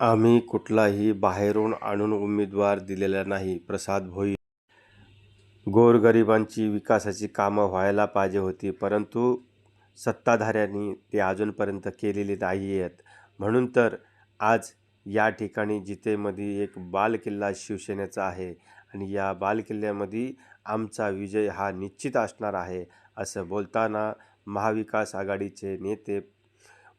आम्ही कुठलाही बाहेरून आणून उमेदवार दिलेला नाही. प्रसाद भोईर. गोरगरिबांची विकासाची कामं व्हायला पाहिजे होती, परंतु सत्ताधाऱ्यांनी ते अजूनपर्यंत केलेली नाही आहेत. म्हणून तर आज या ठिकाणी जितेमध्ये एक बालेकिल्ला शिवसेनेचा आहे आणि या बालेकिल्ल्यामध्ये आमचा विजय हा निश्चित असणार आहे, असं बोलताना महाविकास आघाडीचे नेते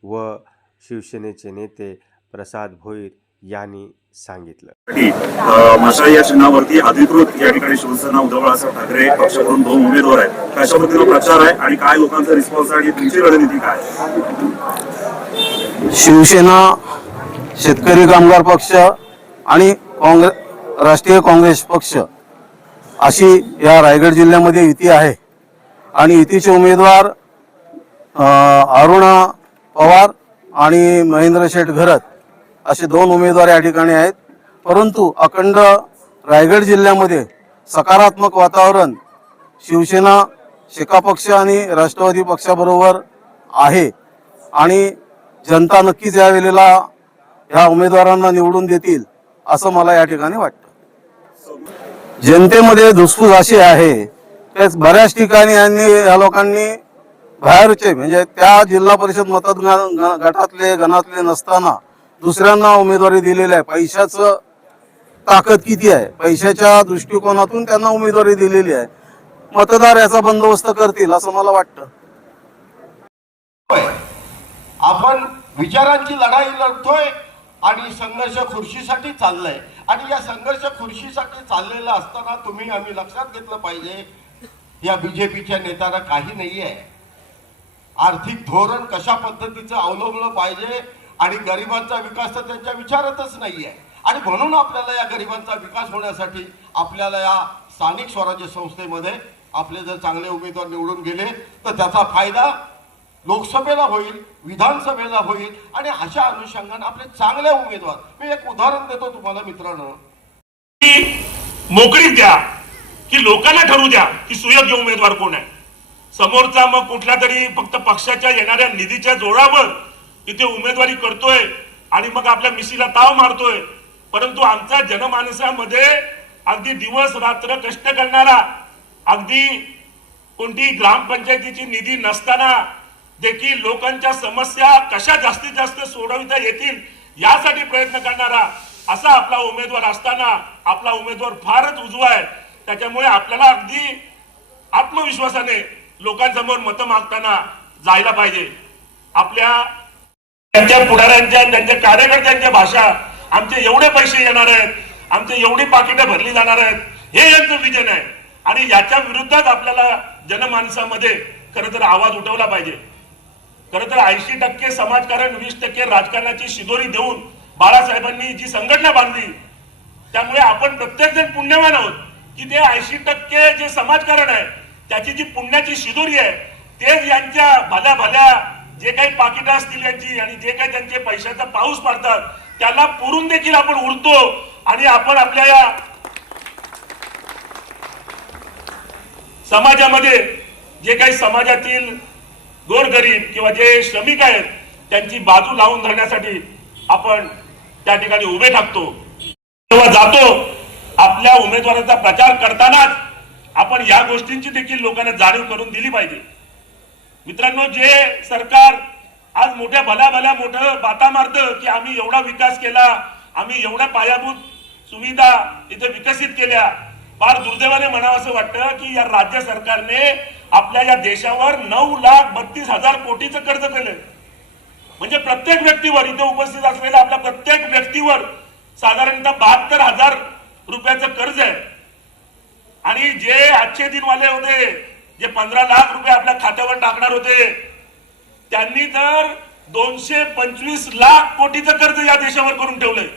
व शिवसेनेचे नेते प्रसाद भोईर यांनी सांगितलं. मशाल या चिन्हावरती अधिकृत या ठिकाणी शिवसेना उद्धव बाळासाहेब ठाकरे पक्षाकडून 2 उमेदवार आहेत. कशा पद्धतीने प्रचार आहे आणि काय लोकांचा रिस्पॉन्स आहे, तुमची रणनीती काय? शिवसेना, शेतकरी कामगार पक्ष आणि राष्ट्रीय काँग्रेस पक्ष अशी या रायगड जिल्ह्यामध्ये युती आहे आणि युतीचे उमेदवार अरुणा पवार आणि महेंद्र शेठ घरत असे 2 उमेदवार या ठिकाणी आहेत. परंतु अखंड रायगड जिल्ह्यामध्ये सकारात्मक वातावरण शिवसेना, शेका पक्ष आणि राष्ट्रवादी पक्षाबरोबर आहे आणि जनता नक्कीच या वेळेला ह्या उमेदवारांना निवडून देतील असं मला या ठिकाणी वाटतं. जनतेमध्ये धुसफूस अशी आहे की बऱ्याच ठिकाणी या लोकांनी बाहेरचे म्हणजे त्या जिल्हा परिषद गटातले गणातले नसताना दुसऱ्यांना उमेदवारी दिलेली आहे. पैशाचं ताकद किती आहे, पैशाच्या दृष्टिकोनातून त्यांना उमेदवारी दिलेली आहे. मतदार याचा बंदोबस्त करतील असं मला वाटतं. आपण विचारांची लढाई लढतोय आणि संघर्ष खुर्शीसाठी चाललंय आणि या संघर्ष खुर्शीसाठी चाललेला असताना आम्ही लक्षात घेतलं पाहिजे, या बीजेपीच्या नेत्यांना काही नाहीये. आर्थिक धोरण कशा पद्धतीचं अवलंबलं पाहिजे आणि गरिबांचा विकास तर त्यांच्या विचारातच नाहीये. आणि म्हणून आपल्याला या गरिबांचा विकास होण्यासाठी आपल्याला या स्थानिक स्वराज्य संस्थेमध्ये आपले जर चांगले उमेदवार निवडून गेले तर त्याचा फायदा लोकसभेला होईल, विधानसभेला होईल आणि अशा अनुषंगाने आपले चांगले उमेदवार. मी एक उदाहरण देतो तुम्हाला मित्रांनो, मोकळी द्या की लोकांना ठरवू द्या की सुयोग्य उमेदवार कोण आहे. समोरचा मग कुठला तरी फक्त पक्षाच्या येणाऱ्या निधीच्या जोरावर इथे उमेदवारी करतोय आणि मग आपल्या मिशीला ताव मारतोय. परंतु आमच्या जनमानसामध्ये अगदी दिवस रात्र कष्ट करणारा, अगदी कोणती ग्रामपंचायतीची निधी नसताना देखील लोकांच्या समस्या कशा जास्तीत जास्त सोडविता येतील यासाठी प्रयत्न करणारा असा आपला उमेदवार असताना आपला उमेदवार फारच उजवा आहे. त्याच्यामुळे आपल्याला अगदी आत्मविश्वासाने लोकांसमोर मतं मागताना जायला पाहिजे. आपल्या त्यांच्या पुढाऱ्यांच्या, त्यांच्या कार्यकर्त्यांच्या भाषा, आमचे एवढे पैसे येणार आहेत, आमचे एवढी पाकिटं भरली जाणार आहेत, हे यांचं विजन आहे. आणि याच्या विरुद्धात आपल्याला जनमानसामध्ये खरं तर आवाज उठवला पाहिजे. खरं तर 80% समाजकारण, 20% राजकारणाची शिदोरी देऊन बाळासाहेबांनी जी संघटना बांधली, त्यामुळे आपण प्रत्येक जण पुण्यवान आहोत की ते 80% जे समाजकारण आहे त्याची जी पुण्याची शिदोरी आहे तेच यांच्या भल्या भल्या जे काही पाकिटं असतील यांची आणि जे काही त्यांचे पैशाचा पाऊस पडतात त्याला पुरून देखील आपण उरतो आणि आपण आपल्या या समाजामध्ये जे काही समाजातील गोरगरीब किंवा जे श्रमिक आहेत त्यांची बाजू लावून धरण्यासाठी आपण त्या ठिकाणी उभे ठाकतो. तेव्हा जातो आपल्या उमेदवाराचा प्रचार करतानाच आपण या गोष्टींची देखील लोकांना जाणीव करून दिली पाहिजे. मित्रांनो, जे सरकार आज मोठ्या भल्या मोठं बाता मारतं की आम्ही एवढा विकास केला, आम्ही एवढ्या पायाभूत सुविधा इथे विकसित केल्या, फार दुर्दैवाने म्हणावं असं वाटतं की या राज्य सरकारने आपल्या या देशावर 9,32,000 कोटीचं कर्ज केलं. म्हणजे प्रत्येक व्यक्तीवर, इथे उपस्थित असलेल्या आपल्या प्रत्येक व्यक्तीवर साधारणतः 72,000 रुपयाचं कर्ज आहे. आणि जे आजचे दिनवाले होते, जे 15 लाख रुपये आपल्या खात्यावर टाकणार होते, त्यांनी तर 225 लाख कोटीचं कर्ज या देशावर करून ठेवलंय.